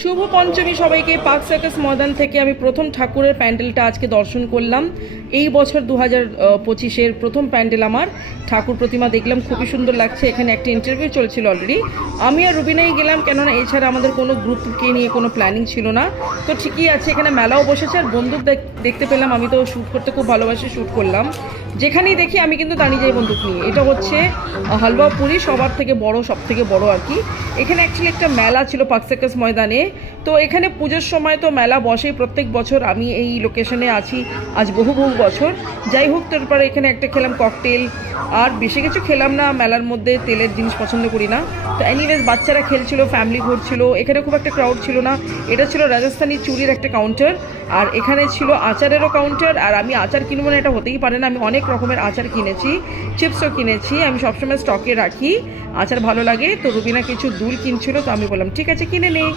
শুভ পঞ্চমী সবাইকে। Park circus ময়দান থেকে আমি প্রথম ঠাকুরের প্যান্ডেলটা আজকে দর্শন করলাম। এই বছর 2025-এর প্রথম প্যান্ডেল আমার ঠাকুর প্রতিমা দেখলাম, খুবই সুন্দর লাগছে। এখানে একটা ইন্টারভিউ চলছিল অলরেডি, আমি আর রুবিনাই গেলাম, কেননা এছাড়া আমাদের কোনো গ্রুপকে নিয়ে কোনো প্ল্যানিং ছিল না। তো ঠিকই আছে, এখানে মেলাও বসেছে আর বন্দুক দেখতে পেলাম। আমি তো শ্যুট করতে খুব ভালোবাসি, শ্যুট করলাম। যেখানেই দেখি আমি কিন্তু দাঁড়িয়ে যাই বন্দুক নিয়ে। এটা হচ্ছে হালুয়াপুরি, সবার থেকে বড়, সব থেকে বড় আর কি। এখানে অ্যাকচুয়ালি একটা মেলা ছিল পার্ক সার্কাস ময়দানে। তো এখানে পুজোর সময় তো মেলা বসেই প্রত্যেক বছর। আমি এই লোকেশনে আছি আজ বহু বছর। যাই হোক, তারপরে এখানে একটা খেলাম ককটেল, আর বেশি কিছু খেলাম না। মেলার মধ্যে তেলের জিনিস পছন্দ করি না। তো এনিওয়েজ বাচ্চারা খেলছিল, ফ্যামিলি ঘুরছিল। এখানে খুব একটা ক্রাউড ছিল না। এটা ছিল রাজস্থানি চুরির একটা কাউন্টার, আর এখানে ছিল আচারেরও কাউন্টার। আর আমি আচার কিনবো না এটা হতেই পারে না, আমি অনেক রকমের আচার কিনেছি, চিপসও কিনেছি। আমি সবসময় স্টকে রাখি, আচার ভালো লাগে। তো রুবিনা কিছু দুল কিনছিল, তো আমি বললাম ঠিক আছে কিনে নেই।